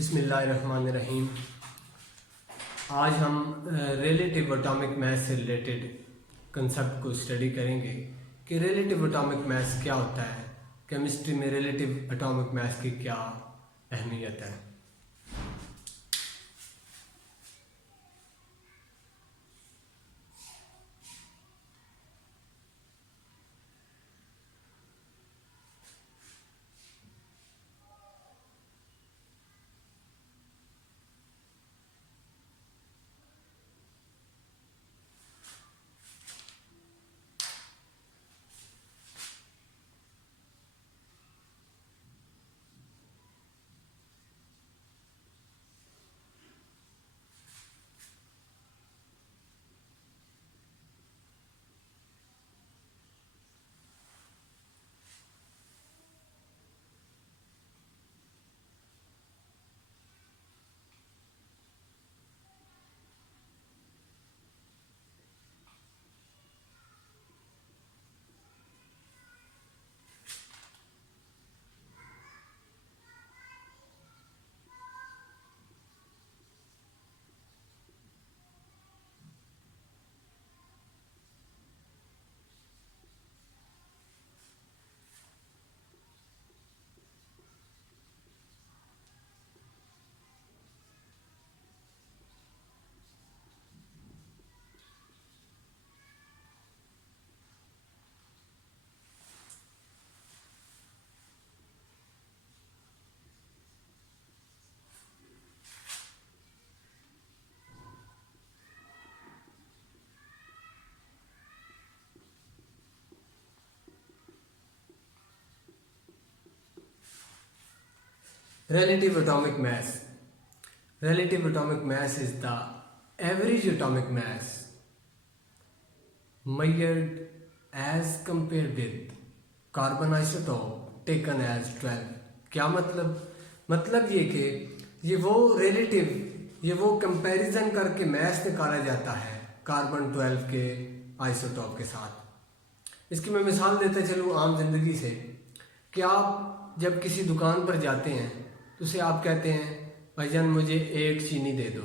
बिस्मिल्लाहिर्रहमानिर्रहीम। आज हम रिलेटिव एटॉमिक मास से रिलेटेड कंसेप्ट को स्टडी करेंगे कि रिलेटिव एटॉमिक मास क्या होता है, केमिस्ट्री में रिलेटिव एटॉमिक मास की क्या अहमियत है। Relative atomic mass. Relative atomic mass is the average atomic mass measured as compared with carbon isotope taken as 12. क्या मतलब ये कि ये वो कंपैरिजन करके मैस निकाला जाता है कार्बन 12 के आइसोटॉप के साथ। इसकी मैं मिसाल देता चलूँ आम जिंदगी से कि आप जब किसी दुकान पर जाते हैं तो उसे आप कहते हैं भाईजान मुझे एक चीनी दे दो,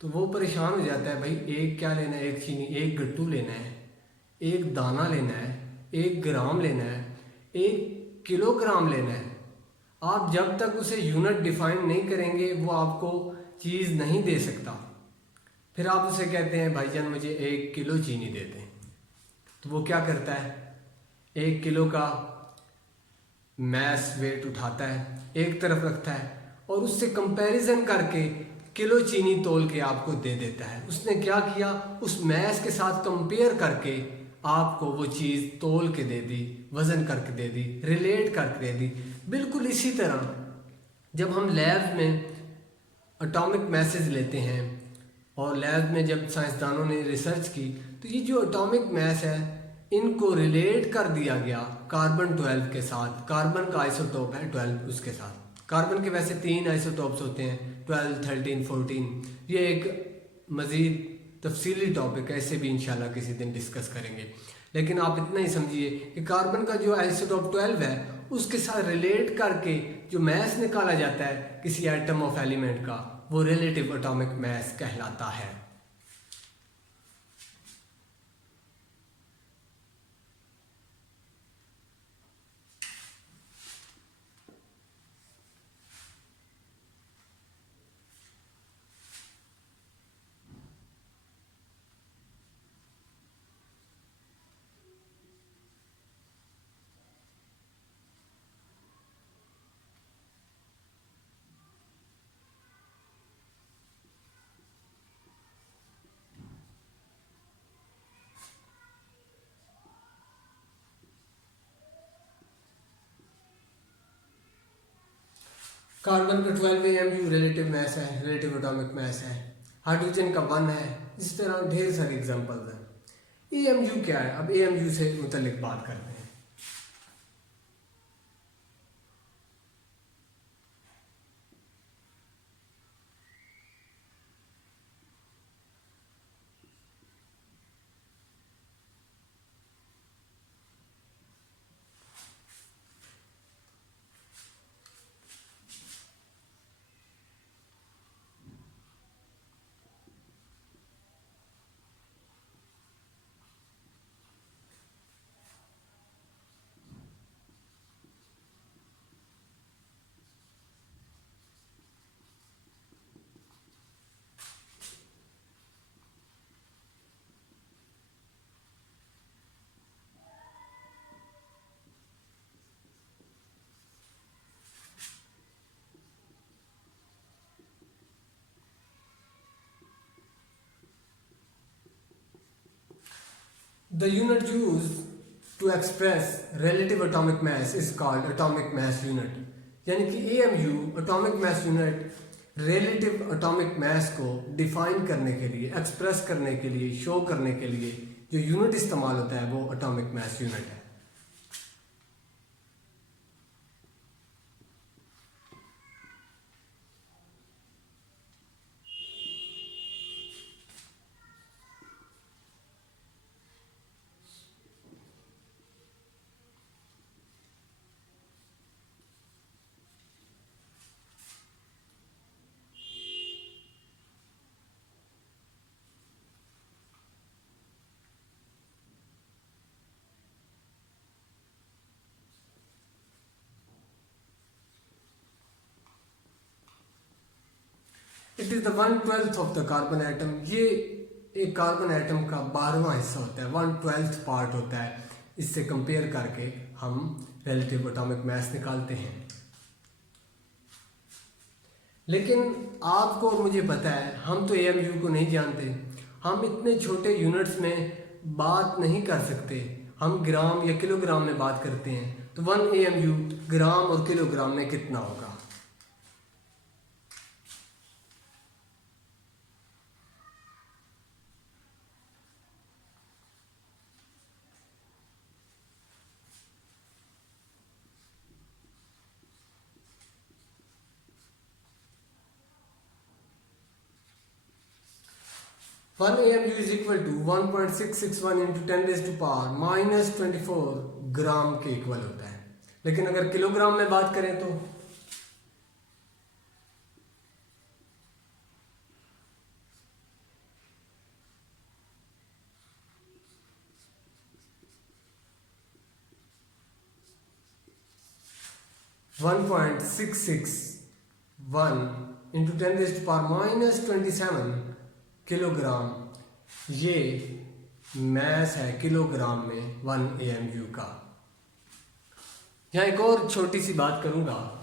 तो वो परेशान हो जाता है, भाई एक क्या लेना है, एक चीनी, एक गट्टू लेना है, एक दाना लेना है, एक ग्राम लेना है, एक किलोग्राम लेना है। आप जब तक उसे यूनिट डिफाइन नहीं करेंगे वो आपको चीज़ नहीं दे सकता। फिर आप उसे कहते हैं भाईजान मुझे 1 किलो चीनी दे दें, तो वो क्या करता है, 1 किलो का मैस वेट उठाता है, एक तरफ रखता है और उससे कंपैरिजन करके किलो चीनी तोल के आपको दे देता है। उसने क्या किया, उस मैस के साथ कंपेयर करके आपको वो चीज़ तोल के दे दी, वज़न करके दे दी, रिलेट करके दे दी। बिल्कुल इसी तरह जब हम लैब में एटॉमिक मैसेज लेते हैं और लैब में जब साइंसदानों ने रिसर्च की तो ये जो एटॉमिक मैस है इनको रिलेट कर दिया गया कार्बन 12 के साथ। कार्बन का आइसोटोप है 12, उसके साथ कार्बन के वैसे 3 आइसोटोप्स होते हैं, 12, 13, 14। ये एक मज़ीद तफसीली टॉपिक है, इसे भी इंशाल्लाह किसी दिन डिस्कस करेंगे। लेकिन आप इतना ही समझिए कि कार्बन का जो आइसोटोप 12 है उसके साथ रिलेट करके जो मैस निकाला जाता है किसी एटम ऑफ एलिमेंट का, वो रिलेटिव एटॉमिक मैस कहलाता है। कार्बन का 12 AMU रिलेटिव मैस है, रिलेटिव एटॉमिक मैस है। हाइड्रोजन का 1 है। इस तरह ढेर सारी एग्जांपल्स हैं। AMU क्या है, अब AMU से मुतल्लिक बात करते हैं। The unit used to express relative atomic mass is called atomic mass unit. यानी कि AMU atomic mass unit relative atomic mass को डिफाइन करने के लिए, एक्सप्रेस करने के लिए, शो करने के लिए जो यूनिट इस्तेमाल होता है वो atomic mass unit है. It is the 1/12 of the carbon atom. ये एक कार्बन एटम का 12वां हिस्सा होता है, 1/12 पार्ट होता है. इससे कंपेयर करके हम रिलेटिव एटॉमिक मास निकालते हैं. लेकिन आपको और मुझे पता है, हम तो AMU को नहीं जानते. हम इतने छोटे यूनिट्स में बात नहीं कर सकते. हम ग्राम या किलोग्राम में बात करते हैं. तो 1 AMU ग्राम और किलोग्राम में कितना होगा? 1 AMU is equal to 1.661 into 10 raised to power minus 24 ग्राम के इक्वल होता है. लेकिन अगर किलोग्राम में बात करें तो 1.661 into 10 raised to power minus 27 kilogram, ये मैस है किलोग्राम में 1 AMU का. यहाँ एक और छोटी सी बात करूंगा.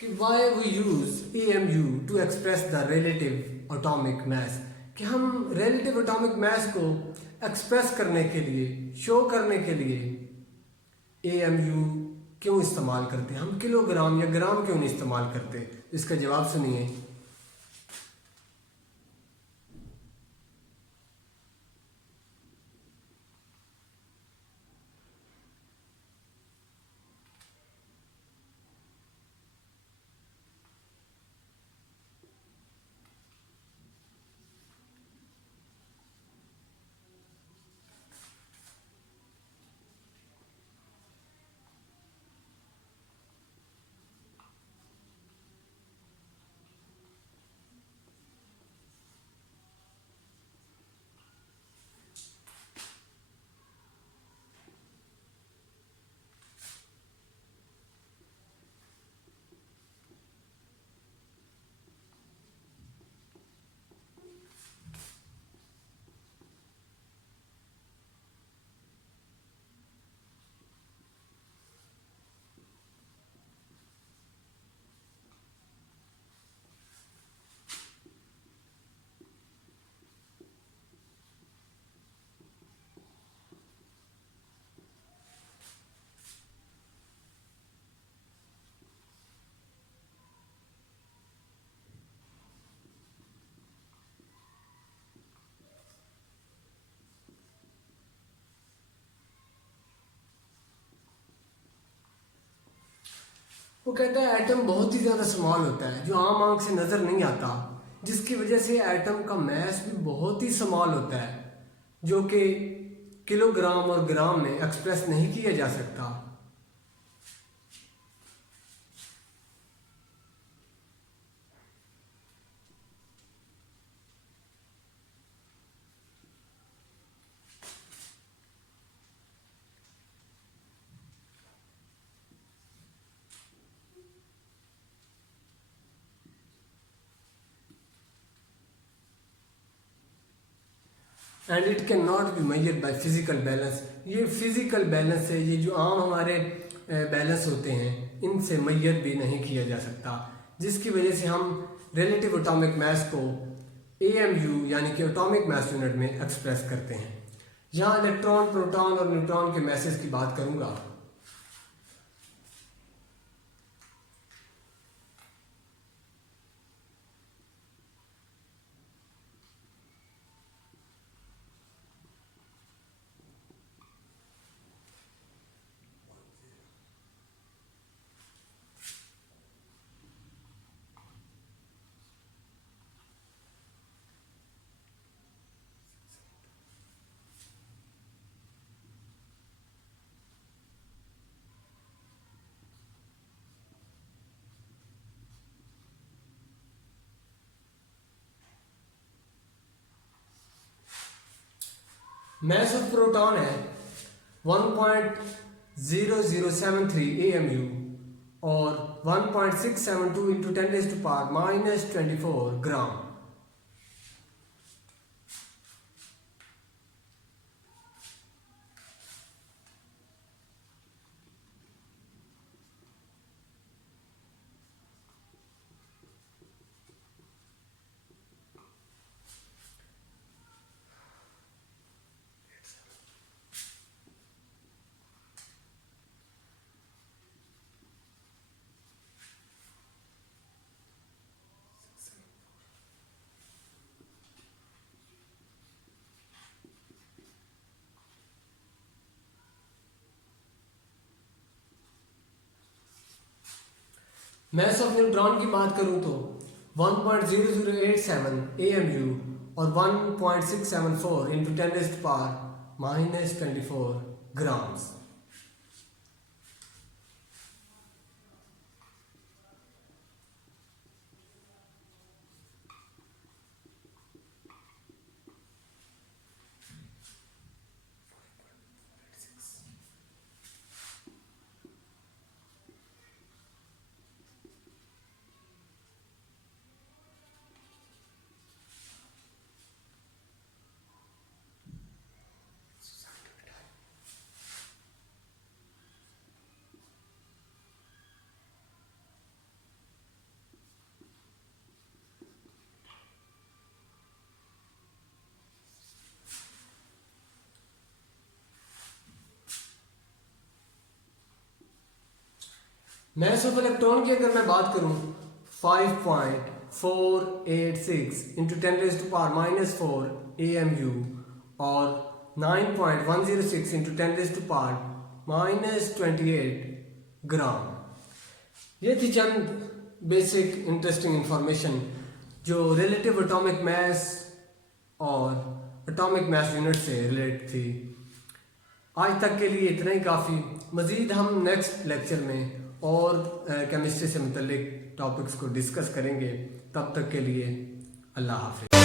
कि why we use AMU to express the relative atomic mass. कि हम relative atomic mass को एक्सप्रेस करने के लिए, शो करने के लिए AMU क्यों इस्तेमाल करते हैं? हम किलोग्राम या ग्राम क्यों नहीं इस्तेमाल करते? इसका जवाब सुनिए. वो कहता है एटम बहुत ही ज़्यादा स्मॉल होता है, जो आम आंख से नज़र नहीं आता. जिसकी वजह से एटम का मास भी बहुत ही स्मॉल होता है, जो कि किलोग्राम और ग्राम में एक्सप्रेस नहीं किया जा सकता। And it can not be measured by physical balance. ये फिजिकल बैलेंस है, ये जो आम हमारे बैलेंस होते हैं, इनसे मेजर भी नहीं किया जा सकता, जिसकी वजह से हम रिलेटिव एटॉमिक मास को AMU यानी कि एटॉमिक मास यूनिट में एक्सप्रेस करते हैं। यहाँ इलेक्ट्रॉन, प्रोटॉन और न्यूट्रॉन के मैसेज की बात करूँगा। मास ऑफ प्रोटॉन है 1.0073 AMU और 1.672 into 10⁻⁻⁴ gram. Mass of neutron की बात करूं तो 1.0087 AMU और 1.674 into 10⁻⁻⁴ grams. Mass of electron की अगर मैं बात करूं 5.486 इंटू 10⁻⁻⁴ AMU और 9.106 इंटू 10⁻⁻28 ग्राम। ये थी चंद बेसिक इंटरेस्टिंग इंफॉर्मेशन जो रिलेटिव एटॉमिक मास और एटॉमिक मास यूनिट से रिलेट थी। आज तक के लिए इतना ही काफ़ी। मज़ीद हम नेक्स्ट लेक्चर में और केमिस्ट्री से मुतल्लिक टॉपिक्स को डिस्कस करेंगे। तब तक के लिए अल्लाह हाफ़िज़।